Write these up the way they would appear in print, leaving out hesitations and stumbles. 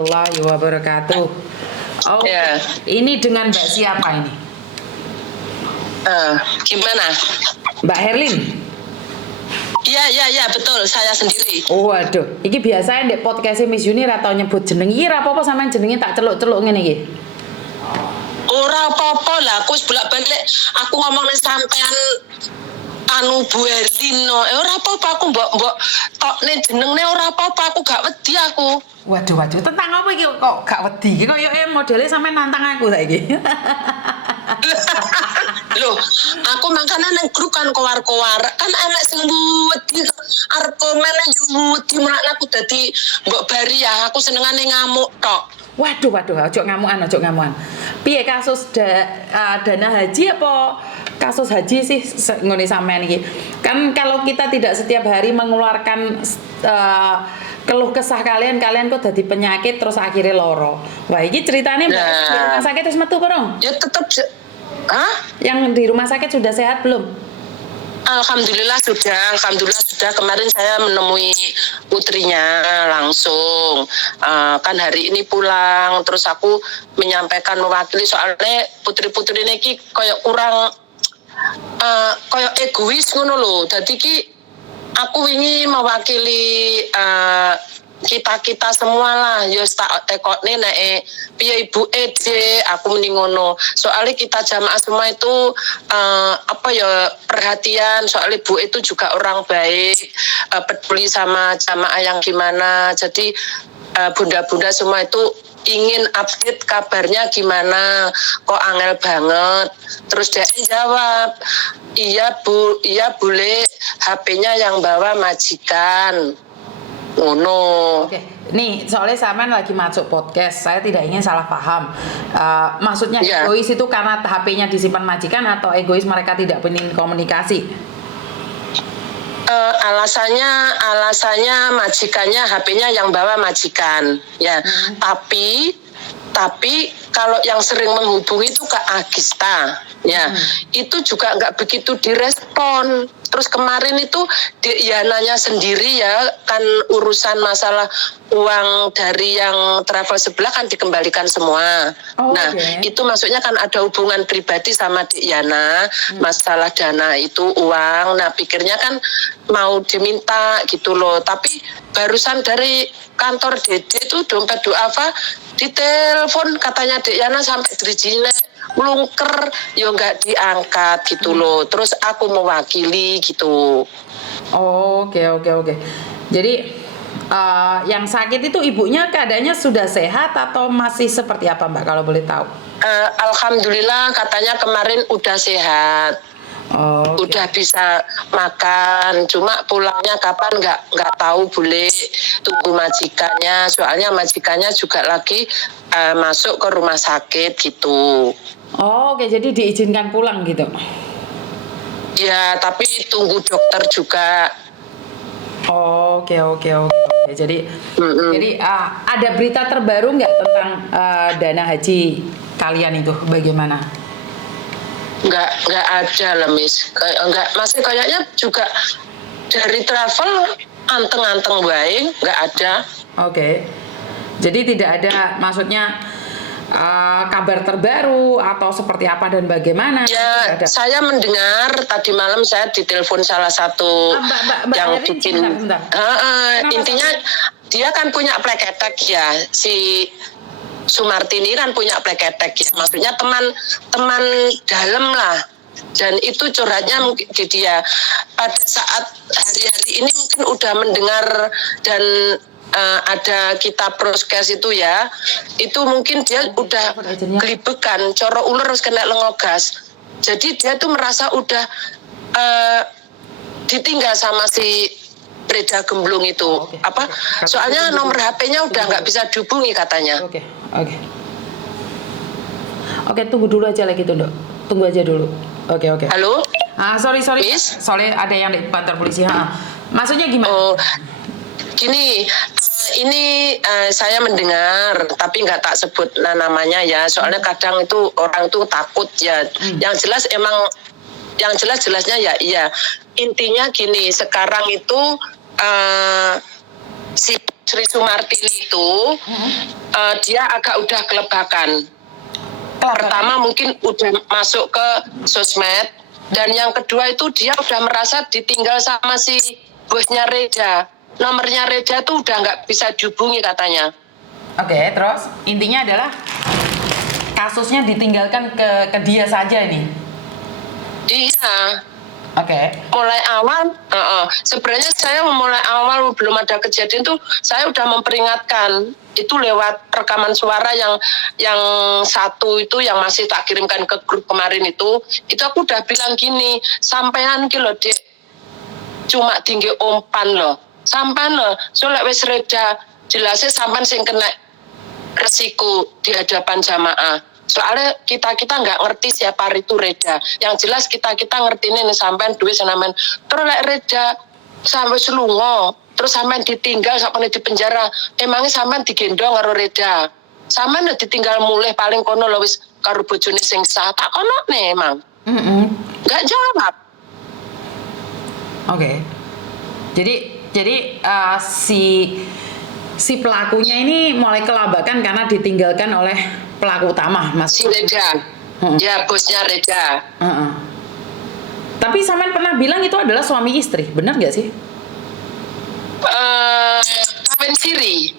Warahmatullahi wabarakatuh. Oh, Ya. ini dengan Mbak siapa ini? Gimana? Mbak Herlin. Iya, betul. Saya sendiri. Oh, waduh, iki biasanya ndek podcast Miss Juni atau nyebut jeneng iki ra apa-apa sampean jenenge tak celuk-celuk ngene iki. Ora apa-apa lah, aku bolak-balik aku ngomongin sampean anu Bu Herlin no. Ora apa-apa aku mbok tokne jenenge ora apa-apa, aku gak wedi aku. Waduh, tentang apa iki kok gak wedi? Iki koyo modelnya sampean nantang aku saiki. Loh, aku makanya nang grup kan kowar-kowar kan anak sing wedi arep komen yo wedi malah aku dadi mbok bari ya aku senengane ngamuk tok. Waduh, ojo ngamukan. Piye kasus dana haji apa kasus haji sih ngene sampean iki? Kan kalau kita tidak setiap hari mengeluarkan keluh kesah kalian kok dadi penyakit terus akhirnya loro. Wah, iki ceritanya Mbak di rumah sakit wis metu bareng? Ya tetep Yang di rumah sakit sudah sehat belum? Alhamdulillah sudah. Kemarin saya menemui putrinya langsung. Kan hari ini pulang. Terus aku menyampaikan mewakili soalnya putri-putri ini kayak kurang kayak egois ngono lho. Jadi aku ingin mewakili kita semua lah, yo tak tekokne nek piye ibu Ede, aku mending ngono. Soalnya kita jamaah semua itu perhatian, soalnya ibu itu juga orang baik, peduli sama jamaah yang gimana. Jadi bunda-bunda semua itu ingin update kabarnya gimana, kok angel banget. Terus dia jawab, iya Bu, iya boleh HP-nya yang bawa majikan. No. Oke, nih soalnya sampean lagi masuk podcast, saya tidak ingin salah paham. Maksudnya egois itu karena HP-nya disimpan majikan atau egois mereka tidak ingin komunikasi? Alasannya majikannya HP-nya yang bawa majikan, ya. Tapi kalau yang sering menghubungi itu ke Agista, ya, itu juga nggak begitu direspon. Terus kemarin itu Diananya sendiri ya kan urusan masalah uang dari yang travel sebelah kan dikembalikan semua. Itu maksudnya kan ada hubungan pribadi sama Diana, masalah dana itu uang. Nah pikirnya kan mau diminta gitu loh. Tapi barusan dari kantor Dede itu dompet duafa ditelepon katanya Diana sampai drijine melungker yo nggak diangkat gitu loh. Terus aku mewakili gitu. Oke. Jadi yang sakit itu ibunya keadaannya sudah sehat atau masih seperti apa Mbak kalau boleh tahu? Alhamdulillah katanya kemarin udah sehat. Udah bisa makan, cuma pulangnya kapan nggak tahu, boleh tunggu majikannya, soalnya majikannya juga lagi masuk ke rumah sakit gitu. Oke, jadi diizinkan pulang gitu? Ya, tapi tunggu dokter juga. Oke. Jadi ada berita terbaru nggak tentang dana haji kalian itu bagaimana? Nggak ada lah Miss. Masih kayaknya juga dari travel anteng-anteng baik, nggak ada. Oke. Jadi tidak ada maksudnya kabar terbaru atau seperti apa dan bagaimana? Ya, saya mendengar tadi malam saya ditelepon salah satu Mbak yang Erin, bikin. Bentar. Intinya dia kan punya pleketek ya, si Sumartini kan punya pleketek ya, maksudnya teman dalam lah. Dan itu curhatnya mungkin dia pada saat hari-hari ini mungkin udah mendengar dan ada kita proskes itu ya, itu mungkin dia udah gelibekan, coro ular harus kena lengogas. Jadi dia tuh merasa udah ditinggal sama si Preda Gemblung itu. Soalnya nomor HP-nya udah nggak bisa dihubungi katanya. Oke, tunggu dulu aja lagi tuh, Dok. Tunggu aja dulu. Oke. Halo? Sorry. Miss? Soalnya ada yang di kantor polisi. Maksudnya gimana? Gini, ini saya mendengar, tapi nggak tak sebut namanya ya. Soalnya kadang itu orang tuh takut ya. Yang jelasnya ya iya. Intinya gini, sekarang itu si Sri Sumartini itu dia agak udah kelebakan. Pertama mungkin udah masuk ke sosmed, dan yang kedua itu dia udah merasa ditinggal sama si bosnya Reda. Nomornya Reda tuh udah nggak bisa dihubungi katanya. Oke, terus intinya adalah kasusnya ditinggalkan ke dia saja ini. Iya. Oke. Mulai awal, sebenarnya saya mulai awal belum ada kejadian tuh saya udah memperingatkan. Itu lewat rekaman suara yang satu itu yang masih tak kirimkan ke grup kemarin itu aku udah bilang gini, sampean ki lho Dek, cuma tinggi umpan loh, sampean loh, soalnya wis Reda jelasnya sampean sing kena resiko di hadapan jamaah. Soalnya kita nggak ngerti siapa itu Reda. Yang jelas kita ngerti nih sampean duit senamen. Terus lek Reda sampai selungo, terus sampean ditinggal sampai di penjara. Emangnya sampean digendong karo Reda? Sampean ditinggal mulai paling kono lho wis karo bojone sing sah. Tak kono nih emang. Nggak jawab. Oke. Jadi si pelakunya ini mulai kelabakan karena ditinggalkan oleh pelaku utama, Mas. Si Reda. Ya, bosnya Reda. Tapi sampean pernah bilang itu adalah suami istri, benar nggak sih? Kawin siri,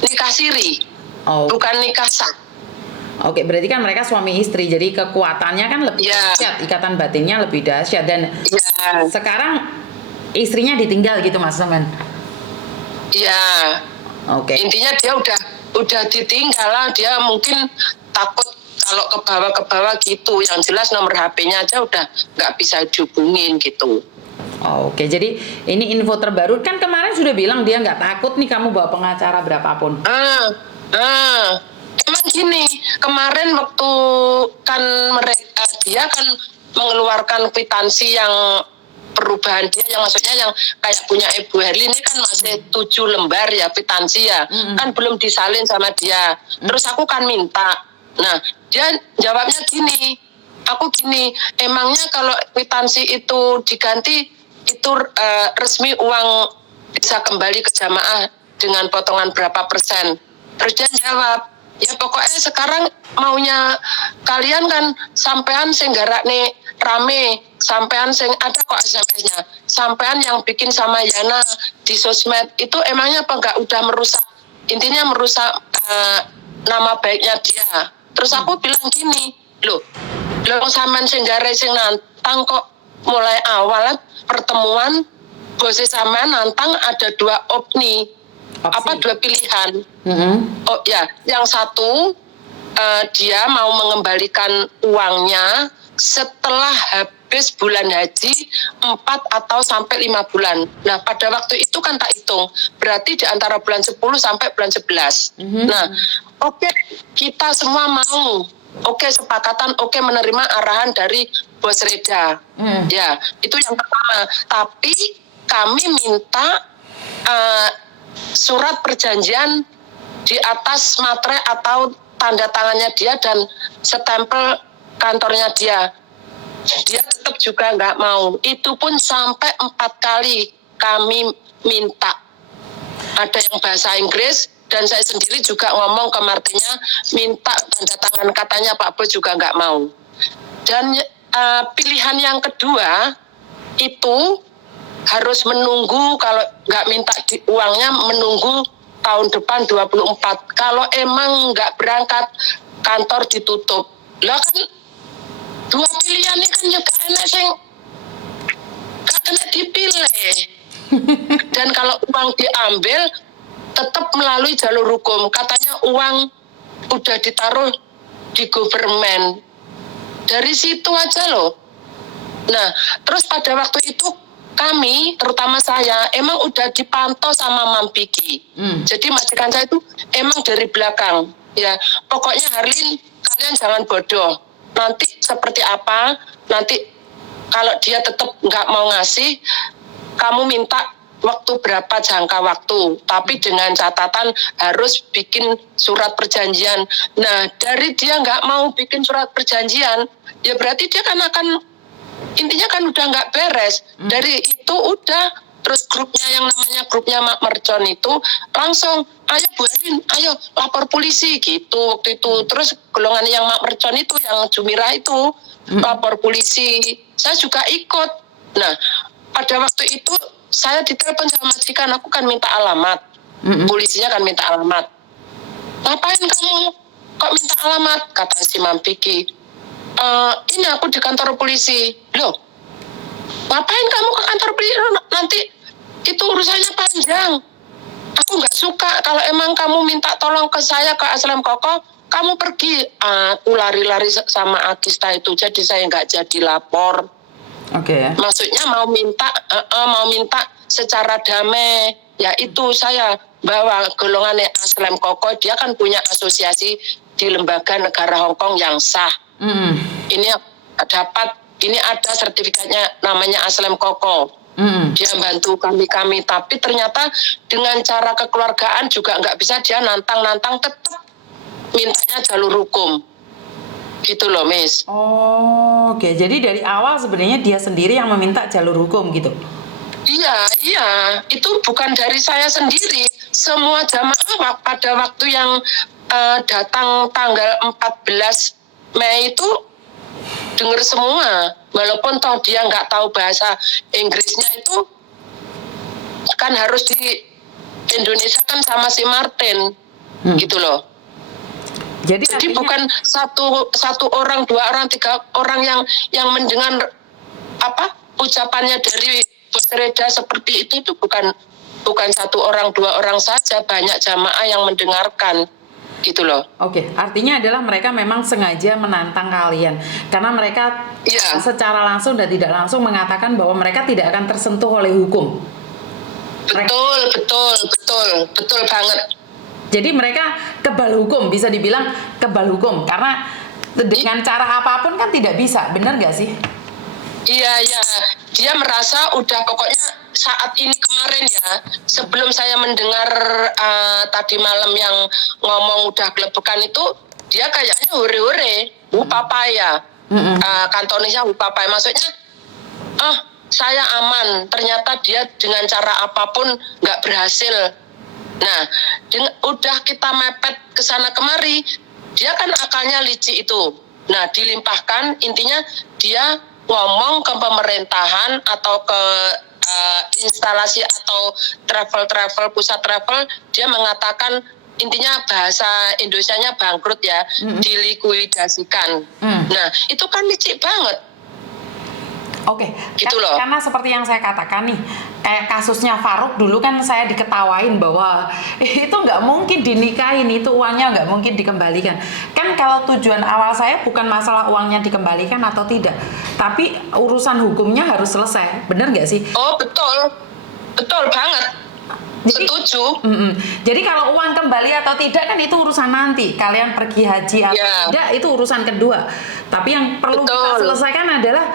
nikah siri, bukan nikah sah. Oke, berarti kan mereka suami istri, jadi kekuatannya kan lebih dahsyat, ikatan batinnya lebih dahsyat, dan sekarang istrinya ditinggal gitu, Mas Saman? Iya. Oke. Intinya dia udah ditinggal lah, dia mungkin takut kalau ke bawah gitu. Yang jelas nomor HP-nya aja udah nggak bisa dihubungin gitu. Oke, jadi ini info terbaru, kan kemarin sudah bilang dia nggak takut nih kamu bawa pengacara berapapun. Emang gini, kemarin waktu kan dia kan mengeluarkan kwitansi yang perubahan dia, yang maksudnya yang kayak punya Ibu Herli ini kan masih 7 lembar ya kwitansi ya, kan belum disalin sama dia. Terus aku kan minta, nah dia jawabnya gini, emangnya kalau kwitansi itu diganti itu resmi uang bisa kembali ke jamaah dengan potongan berapa persen? Terus dia jawab, ya pokoknya sekarang maunya kalian kan sampean sing garakne rame, sampean sing ada kok SMS-nya, sampean yang bikin sama Yana di sosmed itu emangnya apa enggak udah merusak, intinya merusak nama baiknya dia. Terus aku bilang gini, loh sampean sing gare sing nantang kok mulai awal pertemuan bose sampean nantang ada 2 opsi. Apa 2 pilihan. Oh ya, yang satu dia mau mengembalikan uangnya setelah habis bulan haji 4 atau sampai 5 bulan. Nah pada waktu itu kan tak hitung, berarti di antara bulan 10 sampai bulan 11. Nah oke, kita semua mau, oke sepakatan, oke menerima arahan dari Bos Reda. Ya itu yang pertama. Tapi kami minta surat perjanjian di atas materai atau tanda tangannya dia dan stempel kantornya dia. Dia tetap juga nggak mau. Itu pun sampai 4 kali kami minta. Ada yang bahasa Inggris dan saya sendiri juga ngomong ke Martinya minta tanda tangan, katanya Pak Bos juga nggak mau. Dan pilihan yang kedua itu harus menunggu, kalau nggak minta uangnya menunggu tahun depan 24. Kalau emang nggak berangkat kantor ditutup. Lah kan 2 pilihan ini kan juga enak sing gak kena dipilih. Dan kalau uang diambil tetap melalui jalur hukum. Katanya uang udah ditaruh di government. Dari situ aja loh. Nah, terus pada waktu itu kami, terutama saya, emang udah dipantau sama Mam Piki. Jadi majikan saya itu emang dari belakang. Ya, pokoknya Harlin, kalian jangan bodoh. Nanti seperti apa, nanti kalau dia tetap nggak mau ngasih, kamu minta waktu berapa jangka waktu. Tapi dengan catatan harus bikin surat perjanjian. Nah, dari dia nggak mau bikin surat perjanjian, ya berarti dia kan akan, intinya kan udah nggak beres. Dari itu udah Terus grupnya yang namanya grupnya Mak Mercon itu langsung, ayo Bu Erin, ayo lapor polisi gitu waktu itu. Terus golongan yang Mak Mercon itu, yang Jumirah itu lapor polisi. Saya juga ikut. Nah, pada waktu itu saya ditelepon sama majikan, aku kan minta alamat. Polisinya kan minta alamat. Ngapain kamu kok minta alamat? Kata si Mampiki. Ini aku di kantor polisi. Loh, ngapain kamu ke kantor polisi? Nanti itu urusannya panjang. Aku nggak suka. Kalau emang kamu minta tolong ke saya ke Aslam Koko, kamu pergi. Aku lari-lari sama Agista itu, jadi saya nggak jadi lapor. Oke. Maksudnya mau minta secara damai. Ya itu saya bawa golongannya Aslam Koko, dia kan punya asosiasi di lembaga negara Hong Kong yang sah. Ini ini ada sertifikatnya namanya Aslam Koko. Dia bantu kami, tapi ternyata dengan cara kekeluargaan juga nggak bisa, dia nantang tetap mintanya jalur hukum. Gitu loh, Miss. Oh, oke. Jadi dari awal sebenarnya dia sendiri yang meminta jalur hukum gitu. Iya, itu bukan dari saya sendiri. Semua jamaah pada waktu yang datang tanggal 14 Mei itu dengar semua. Walaupun toh dia nggak tahu bahasa Inggrisnya, itu kan harus di Indonesia kan sama si Martin, gitu loh. Jadi artinya, bukan satu orang, 2 orang, 3 orang yang mendengar ucapannya dari Bos Reda seperti itu bukan 1 orang 2 orang saja, banyak jamaah yang mendengarkan. Gitu loh. Oke, artinya adalah mereka memang sengaja menantang kalian karena mereka secara langsung dan tidak langsung mengatakan bahwa mereka tidak akan tersentuh oleh hukum. Betul banget. Jadi mereka kebal hukum, bisa dibilang kebal hukum karena dengan cara apapun kan tidak bisa, benar nggak sih? Iya, dia merasa udah pokoknya saat ini kemarin ya, sebelum saya mendengar tadi malam yang ngomong udah gelebekan itu, dia kayaknya hore-hore, papaya, kantonisnya papaya, maksudnya saya aman. Ternyata dia dengan cara apapun nggak berhasil. Nah, udah kita mepet ke sana kemari, dia kan akalnya licik itu. Nah, dilimpahkan, intinya dia ngomong ke pemerintahan atau ke instalasi atau travel pusat travel, dia mengatakan intinya bahasa Indonesianya bangkrut ya, dilikuidasikan. Nah, itu kan licik banget. Oke, gitu loh. Karena seperti yang saya katakan nih, kayak kasusnya Faruk dulu kan saya diketawain bahwa itu nggak mungkin dinikahin, itu uangnya nggak mungkin dikembalikan. Kan kalau tujuan awal saya bukan masalah uangnya dikembalikan atau tidak, tapi urusan hukumnya harus selesai, bener nggak sih? Oh betul banget. Jadi, setuju. Jadi kalau uang kembali atau tidak kan itu urusan nanti. Kalian pergi haji atau tidak itu urusan kedua. Tapi yang perlu kita selesaikan adalah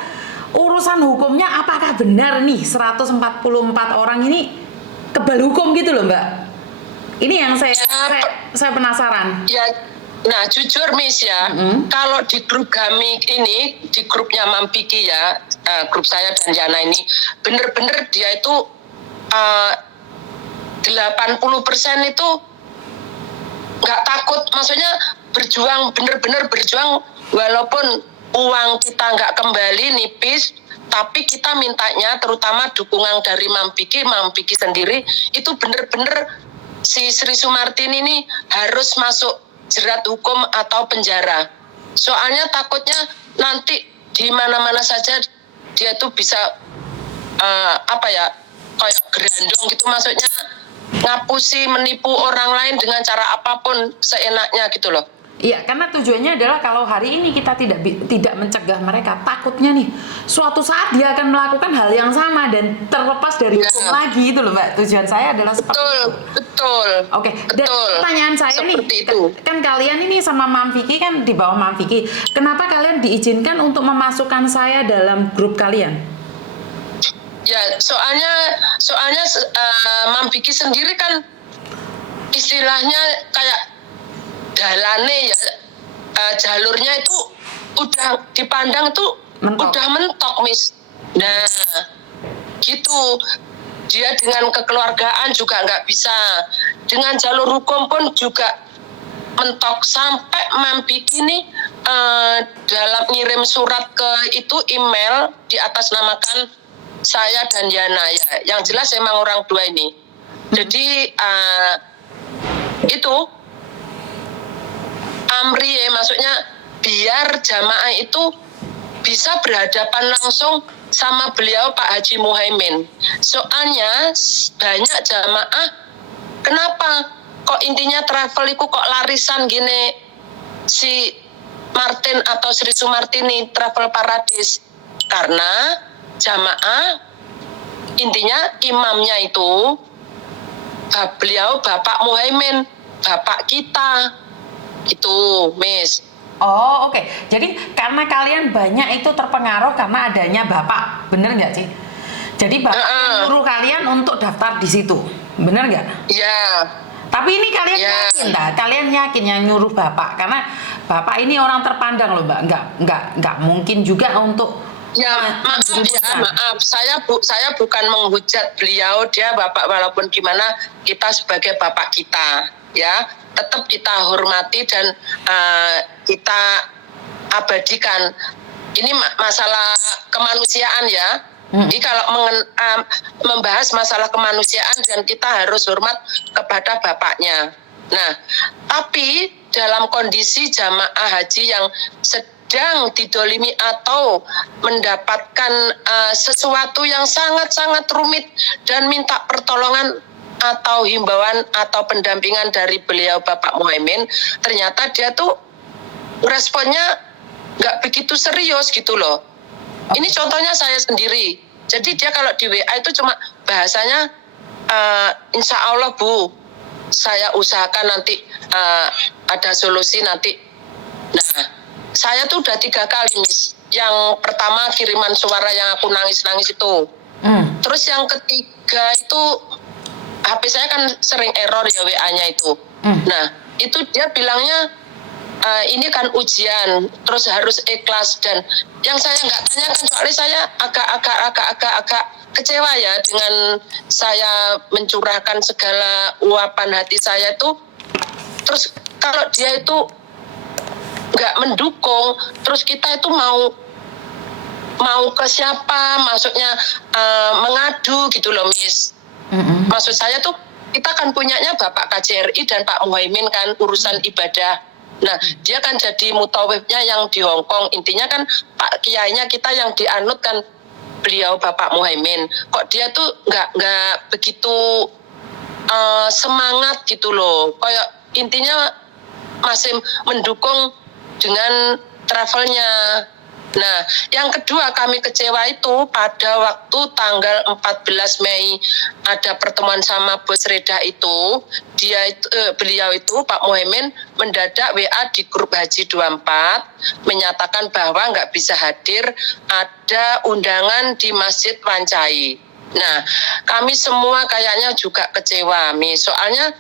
urusan hukumnya, apakah benar nih 144 orang ini kebal hukum gitu loh Mbak. Ini yang saya penasaran. Ya, nah jujur Miss ya, kalau di grup kami ini, di grupnya Mampiki ya, grup saya dan Jana ini, bener-bener dia itu 80% itu nggak takut, maksudnya berjuang, bener-bener berjuang walaupun uang kita nggak kembali nipis, tapi kita mintanya terutama dukungan dari Mampiki sendiri itu bener-bener si Sri Sumartin ini harus masuk jerat hukum atau penjara. Soalnya takutnya nanti di mana-mana saja dia tuh bisa kayak gerandong gitu, maksudnya ngapusi, menipu orang lain dengan cara apapun seenaknya gitu loh. Iya, karena tujuannya adalah kalau hari ini kita tidak mencegah mereka, takutnya nih suatu saat dia akan melakukan hal yang sama dan terlepas dari hukum lagi itu loh Mbak. Tujuan saya adalah seperti itu. Betul. Oke, dan pertanyaan saya seperti nih, kan kalian ini sama Mam Vicky kan di bawah Mam Vicky. Kenapa kalian diizinkan untuk memasukkan saya dalam grup kalian? Ya, soalnya Mam Vicky sendiri kan istilahnya kayak dalane ya, jalurnya itu udah dipandang tuh udah mentok Miss. Nah gitu, dia dengan kekeluargaan juga nggak bisa, dengan jalur hukum pun juga mentok, sampai Mambiki ini dalam ngirim surat ke itu email di atas namakan saya dan Yana ya, yang jelas emang orang tua ini. Jadi itu amri ya, maksudnya biar jamaah itu bisa berhadapan langsung sama beliau Pak Haji Muhaimin. Soalnya banyak jamaah, kenapa kok intinya travel itu kok larisan gini, si Martin atau Sri Sumartini Travel Paradise, karena jamaah intinya imamnya itu beliau Bapak Muhaimin, bapak kita itu, Miss. Oh oke. Jadi karena kalian banyak itu terpengaruh karena adanya bapak, bener nggak sih? Jadi bapak yang nyuruh kalian untuk daftar di situ, bener nggak? Ya. Tapi ini kalian yakin tak? Kalian yakin yang nyuruh bapak? Karena bapak ini orang terpandang loh mbak, nggak mungkin juga untuk maaf, saya bukan menghujat beliau, dia bapak walaupun gimana kita sebagai bapak kita ya tetap kita hormati dan kita abadikan. Ini masalah kemanusiaan ya. Jadi kalau membahas masalah kemanusiaan dan kita harus hormat kepada bapaknya. Nah, tapi dalam kondisi jamaah haji yang sedang didolimi atau mendapatkan sesuatu yang sangat-sangat rumit dan minta pertolongan atau himbauan atau pendampingan dari beliau Bapak Muhaimin, ternyata dia tuh responnya nggak begitu serius gitu loh. Ini contohnya saya sendiri. Jadi dia kalau di WA itu cuma bahasanya insya Allah Bu, saya usahakan nanti ada solusi nanti. Nah, saya tuh udah 3 kali Miss. Yang pertama kiriman suara yang aku nangis-nangis itu. Terus yang ketiga itu HP saya kan sering error ya WA-nya itu. Nah, itu dia bilangnya ini kan ujian, terus harus ikhlas, dan yang saya nggak tanyakan soalnya saya agak kecewa ya dengan saya mencurahkan segala uapan hati saya itu. Terus kalau dia itu nggak mendukung, terus kita itu mau ke siapa, maksudnya mengadu gitu loh Miss. Maksud saya tuh kita kan punyanya Bapak KJRI dan Pak Muhaimin kan urusan ibadah. Nah, dia kan jadi mutawifnya yang di Hong Kong. Intinya kan Pak Kiainya kita yang dianut kan beliau Bapak Muhaimin. Kok dia tuh nggak begitu semangat gitu loh. Kayak intinya masih mendukung dengan travelnya. Nah, yang kedua kami kecewa itu pada waktu tanggal 14 Mei ada pertemuan sama Bos Reda itu, beliau itu Pak Muhaimin mendadak WA di grup Haji 24 menyatakan bahwa nggak bisa hadir, ada undangan di Masjid Wancai. Nah, kami semua kayaknya juga kecewa, Mi. Soalnya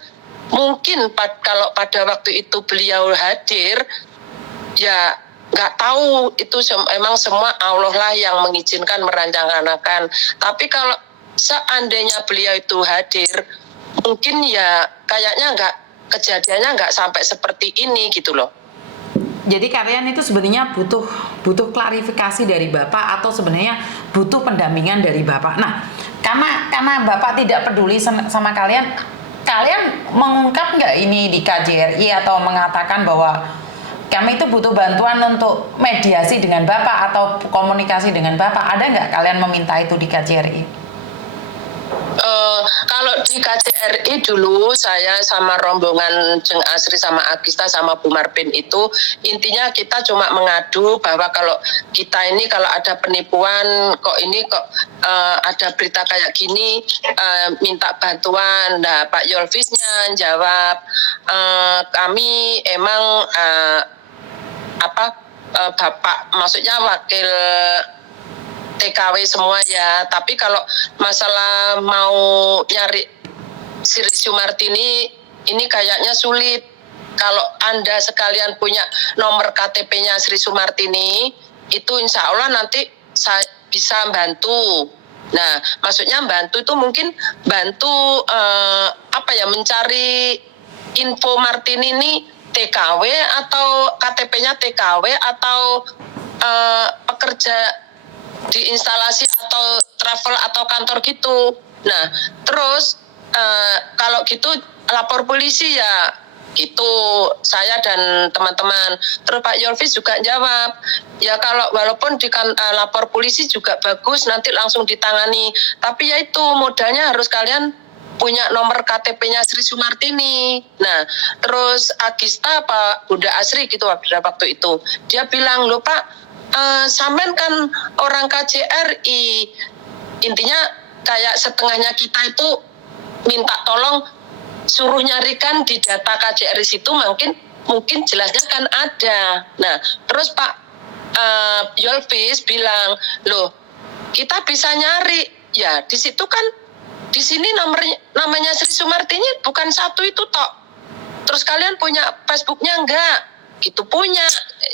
mungkin kalau pada waktu itu beliau hadir, ya nggak tahu, itu emang semua Allah lah yang mengizinkan merancangkan. Tapi kalau seandainya beliau itu hadir, mungkin ya kayaknya kejadiannya nggak sampai seperti ini gitu loh. Jadi kalian itu sebenarnya butuh klarifikasi dari Bapak atau sebenarnya butuh pendampingan dari Bapak. Nah, karena Bapak tidak peduli sama kalian mengungkap nggak ini di KJRI atau mengatakan bahwa kami itu butuh bantuan untuk mediasi dengan Bapak atau komunikasi dengan Bapak? Ada nggak kalian meminta itu di KJRI? Kalau di KJRI dulu saya sama rombongan Jeng Asri sama Agista sama Bu Marpin itu intinya kita cuma mengadu bahwa kalau kita ini kalau ada penipuan kok ada berita kayak gini, minta bantuan. Nah, Pak Yolvisnya jawab kami emang Bapak maksudnya wakil TKW semua ya, tapi kalau masalah mau nyari Sri Sumartini ini kayaknya sulit. Kalau Anda sekalian punya nomor KTP-nya Sri Sumartini, itu insya Allah nanti saya bisa bantu. Nah, maksudnya bantu itu mungkin bantu mencari info Martini ini TKW atau KTP-nya TKW atau pekerja di instalasi atau travel atau kantor gitu. Nah, terus kalau gitu lapor polisi ya gitu, saya dan teman-teman. Terus Pak Yolvis juga jawab, ya kalau walaupun lapor polisi juga bagus, nanti langsung ditangani. Tapi ya itu modalnya harus kalian punya nomor KTP-nya Sri Sumartini. Nah, terus Agista Pak Bunda Asri gitu pada waktu itu, dia bilang, loh Pak, sampean kan orang KJRI, intinya kayak setengahnya kita itu minta tolong suruh nyarikan di data KJRI situ, mungkin jelasnya kan ada. Nah, terus Pak Yolvis bilang, loh kita bisa nyari, ya di situ kan, di sini namanya Sri Sumartini bukan satu itu tok. Terus kalian punya Facebooknya enggak? Gitu, punya,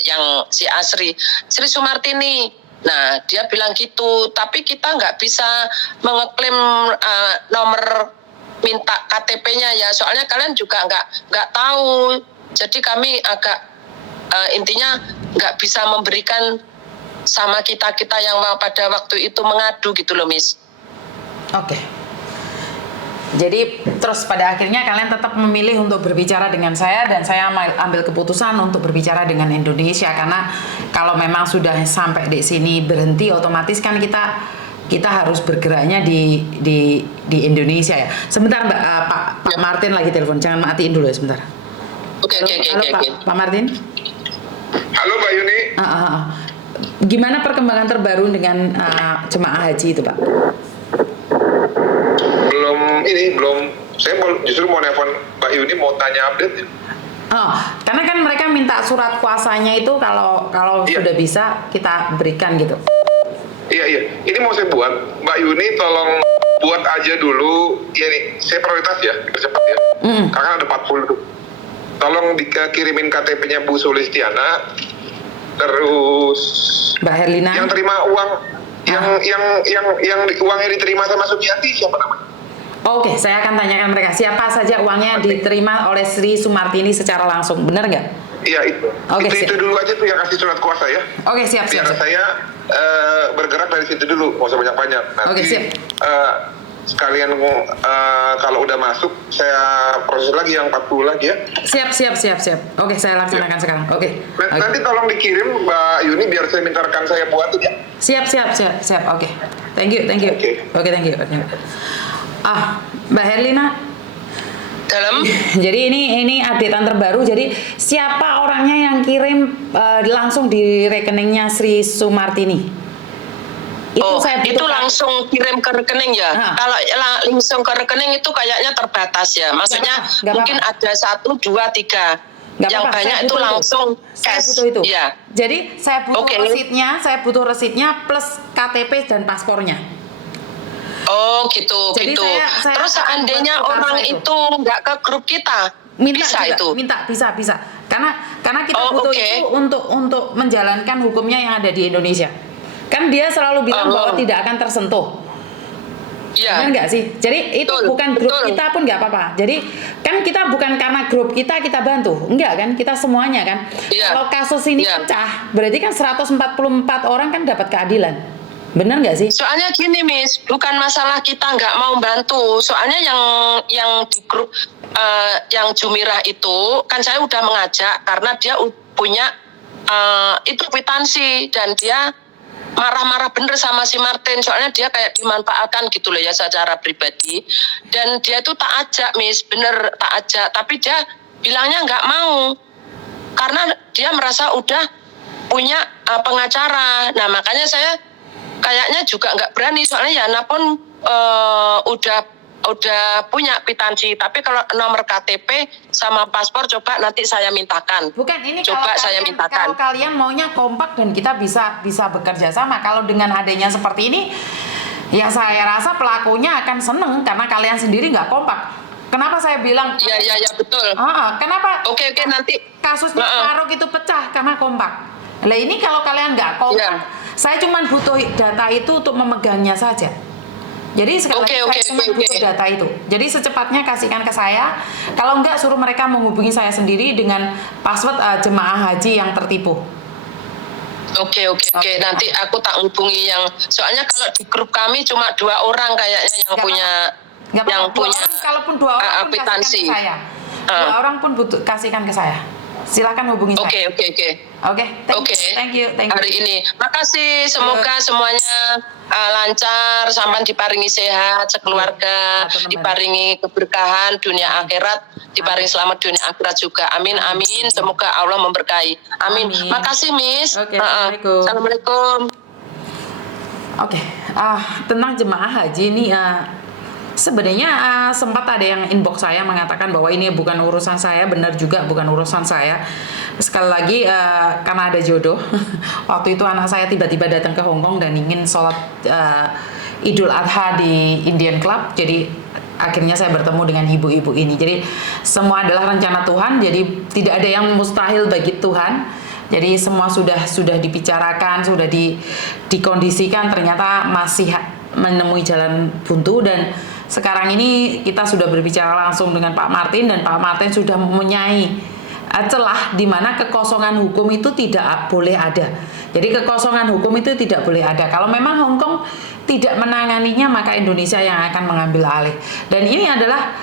yang si Asri, Sri Sumartini. Nah, dia bilang gitu, tapi kita nggak bisa mengeklaim nomor minta KTP-nya ya, soalnya kalian juga nggak tahu. Jadi kami agak intinya nggak bisa memberikan sama kita yang pada waktu itu mengadu gitu loh, Miss. Oke. Jadi terus pada akhirnya kalian tetap memilih untuk berbicara dengan saya, dan saya ambil keputusan untuk berbicara dengan Indonesia, karena kalau memang sudah sampai di sini berhenti, otomatis kan kita harus bergeraknya di Indonesia ya. Sebentar Mbak, Pak Martin lagi telepon, jangan matiin dulu ya sebentar. Oke. Pak Martin. Halo Mbak Yuni. Gimana perkembangan terbaru dengan jemaah haji itu Pak? Belum. Saya justru mau nelfon Mbak Yuni, mau tanya update. Karena kan mereka minta surat kuasanya itu kalau Iya. sudah bisa kita berikan gitu. Iya. Ini mau saya buat. Mbak Yuni tolong buat aja dulu. Iya nih, saya prioritas ya, biar cepat ya. Karena ada 40 tuh. Tolong dikirimin KTP-nya Bu Sulistiana. Terus Mbak Herlina. yang terima uang, yang uangnya diterima sama Sumiati siapa namanya? Oke, saya akan tanyakan mereka siapa saja uangnya diterima oleh Sri Sumartini secara langsung, benar nggak? Iya itu. Oke, itu dulu aja tuh yang kasih surat kuasa ya. Oke, siap. Biar saya bergerak dari situ dulu, nggak usah banyak-banyak. Nanti Oke, siap. sekalian kalau udah masuk saya proses lagi yang 40 lagi ya. Siap. Oke, saya laksanakan sekarang. Oke. Nanti tolong dikirim Mbak Yuni biar saya minta rekan saya buatin ya. Siap. Oke. Thank you. Oke, thank you. Mbak Herlina. Dalam Jadi ini updatean terbaru. Jadi siapa orangnya yang kirim langsung di rekeningnya Sri Sumartini? Itu langsung kirim ke rekening ya. Kalau langsung ke rekening itu kayaknya terbatas ya. Maksudnya Nggak mungkin apa-apa. ada 1, 2, 3. Yang banyak itu langsung Saya cash. butuh itu. Ya. Jadi saya butuh Oke. butuh resitnya plus KTP dan paspornya. Oh gitu. Jadi saya Terus akan seandainya buat orang itu. itu nggak ke grup kita, Bisa. Karena kita butuh oke. itu untuk menjalankan hukumnya yang ada di Indonesia. Kan dia selalu bilang bahwa tidak akan tersentuh. Iya. Benar nggak sih? Jadi itu Betul, bukan grup betul. kita pun nggak apa-apa. Jadi kan kita bukan karena grup kita bantu, enggak kan? Kita semuanya kan. Iya. Kalau kasus ini Iya. pecah, berarti kan 144 orang kan dapat keadilan. Benar nggak sih? Soalnya gini, Miss, bukan masalah kita nggak mau bantu. Soalnya yang di grup yang Jumirah itu kan saya udah mengajak karena dia punya itu kwitansi dan dia marah-marah bener sama si Martin. Soalnya dia kayak dimanfaatkan gitu loh ya secara pribadi. Dan dia tuh tak ajak, Miss, bener tak ajak. Tapi dia bilangnya nggak mau karena dia merasa udah punya pengacara. Nah makanya saya kayaknya juga nggak berani, soalnya Yana pun udah punya kwitansi, tapi kalau nomor KTP sama paspor coba nanti saya mintakan. Bukan ini Coba saya mintakan. Kalau kalian maunya kompak dan kita bisa bekerja sama. Kalau dengan adanya seperti ini, ya saya rasa pelakunya akan seneng karena kalian sendiri nggak kompak. Kenapa saya bilang? Iya betul. Kenapa? Oke nanti kasusnya Faruk itu pecah karena kompak. Lah ini kalau kalian nggak kompak, saya cuma butuh data itu untuk memegangnya saja. Jadi sekali lagi saya cuma butuh data itu. Jadi secepatnya kasihkan ke saya. Kalau enggak suruh mereka menghubungi saya sendiri dengan password jemaah haji yang tertipu. Oke. Nanti aku tak hubungi yang, soalnya kalau di grup kami cuma 2 orang kayaknya yang punya kalaupun 2 orang pun akuntansi. kasihkan ke saya. 2 orang pun kasihkan ke saya. Silakan hubungi saya. Oke. Thank you. Hari ini. Makasih, semoga semuanya lancar, sampai diparingi sehat sekeluarga, diparingi keberkahan dunia akhirat, diparingi selamat dunia akhirat juga. Amin. Semoga Allah memberkahi. Amin. Makasih, Miss. Assalamualaikum. Oke. Tentang jemaah haji ini sebenarnya sempat ada yang inbox saya mengatakan bahwa ini bukan urusan saya. Benar juga bukan urusan saya. Sekali lagi karena ada jodoh. Waktu itu anak saya tiba-tiba datang ke Hong Kong dan ingin sholat Idul Adha di Indian Club. Jadi akhirnya saya bertemu dengan ibu-ibu ini. Jadi semua adalah rencana Tuhan. Jadi tidak ada yang mustahil bagi Tuhan. Jadi semua sudah dibicarakan, sudah dikondisikan, ternyata masih menemui jalan buntu. Dan sekarang ini kita sudah berbicara langsung dengan Pak Martin, dan Pak Martin sudah mempunyai celah di mana kekosongan hukum itu tidak boleh ada. Jadi kekosongan hukum itu tidak boleh ada. Kalau memang Hong Kong tidak menanganinya, maka Indonesia yang akan mengambil alih. Dan ini adalah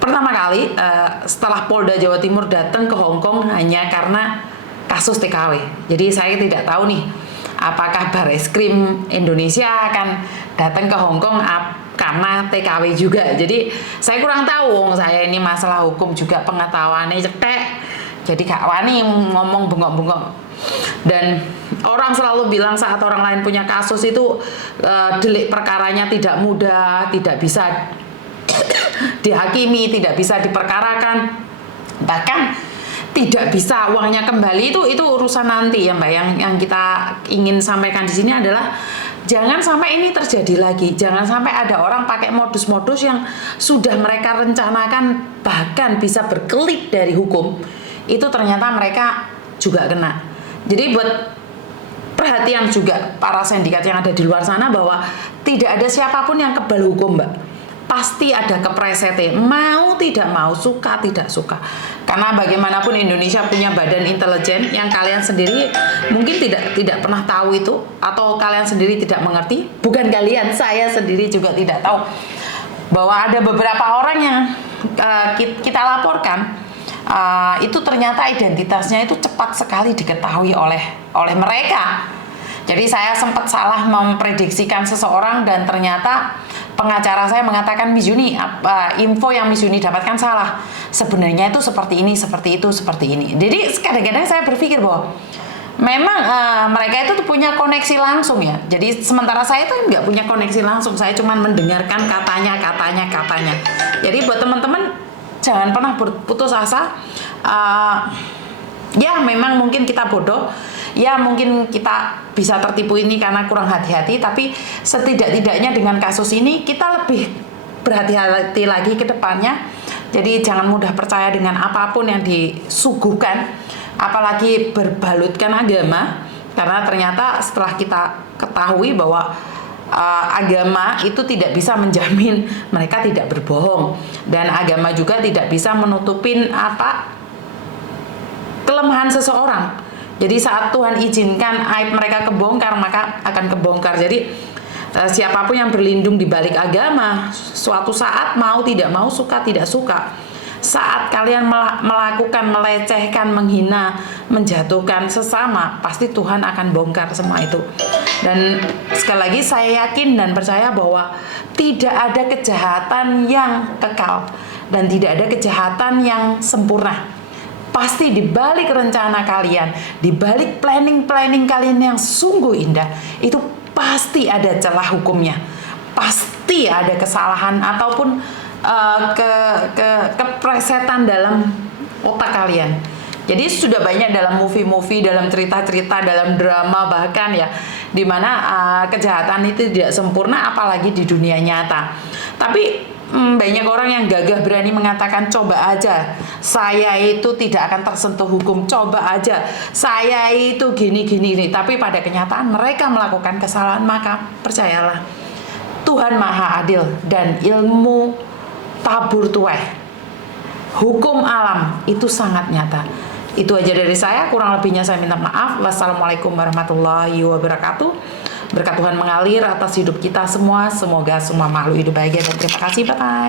pertama kali setelah Polda Jawa Timur datang ke Hong Kong hanya karena kasus TKW. Jadi saya tidak tahu nih apakah Barreskrim Indonesia akan datang ke Hong Kong karena TKW juga. Jadi saya kurang tahu, saya ini masalah hukum juga pengetahuannya cetek. Jadi gak wani ngomong bengok-bengok. Dan orang selalu bilang saat orang lain punya kasus itu delik perkaranya tidak mudah, tidak bisa dihakimi, tidak bisa diperkarakan, bahkan tidak bisa uangnya kembali. Itu urusan nanti ya Mbak. Yang kita ingin sampaikan di sini adalah jangan sampai ini terjadi lagi. Jangan sampai ada orang pakai modus-modus yang sudah mereka rencanakan, bahkan bisa berkelit dari hukum, itu ternyata mereka juga kena. Jadi buat perhatian juga para sindikat yang ada di luar sana bahwa tidak ada siapapun yang kebal hukum Mbak. Pasti ada kepresetnya, mau tidak mau, suka tidak suka. Karena bagaimanapun Indonesia punya badan intelijen yang kalian sendiri mungkin tidak pernah tahu itu, atau kalian sendiri tidak mengerti. Bukan kalian, saya sendiri juga tidak tahu bahwa ada beberapa orang yang kita laporkan itu ternyata identitasnya itu cepat sekali diketahui oleh mereka. Jadi saya sempat salah memprediksikan seseorang dan ternyata pengacara saya mengatakan Miss Yuni, info yang Miss Yuni dapatkan salah. Sebenarnya itu seperti ini, seperti itu, seperti ini. Jadi kadang-kadang saya berpikir bahwa memang mereka itu punya koneksi langsung ya. Jadi sementara saya itu nggak punya koneksi langsung. Saya cuma mendengarkan katanya. Jadi buat teman-teman jangan pernah berputus asa. Ya memang mungkin kita bodoh. Ya mungkin kita bisa tertipu ini karena kurang hati-hati, tapi setidak-tidaknya dengan kasus ini kita lebih berhati-hati lagi ke depannya. Jadi jangan mudah percaya dengan apapun yang disuguhkan, apalagi berbalutkan agama, karena ternyata setelah kita ketahui bahwa agama itu tidak bisa menjamin mereka tidak berbohong, dan agama juga tidak bisa menutupin kelemahan seseorang. Jadi saat Tuhan izinkan aib mereka kebongkar, maka akan kebongkar. Jadi siapapun yang berlindung di balik agama, suatu saat mau tidak mau, suka tidak suka, saat kalian melakukan, melecehkan, menghina, menjatuhkan sesama, pasti Tuhan akan bongkar semua itu. Dan sekali lagi saya yakin dan percaya bahwa tidak ada kejahatan yang kekal dan tidak ada kejahatan yang sempurna. Pasti di balik rencana kalian, di balik planning kalian yang sungguh indah, itu pasti ada celah hukumnya. Pasti ada kesalahan ataupun kepresetan dalam otak kalian. Jadi sudah banyak dalam movie-movie, dalam cerita-cerita, dalam drama bahkan ya, dimana kejahatan itu tidak sempurna, apalagi di dunia nyata. Tapi banyak orang yang gagah berani mengatakan coba aja, saya itu tidak akan tersentuh hukum, coba aja, saya itu gini. Tapi pada kenyataan mereka melakukan kesalahan, maka percayalah, Tuhan maha adil dan ilmu tabur tueh. Hukum alam itu sangat nyata. Itu aja dari saya, kurang lebihnya saya minta maaf. Wassalamualaikum warahmatullahi wabarakatuh. Berkat Tuhan mengalir atas hidup kita semua. Semoga semua makhluk hidup bahagia dan terima kasih. Bye-bye.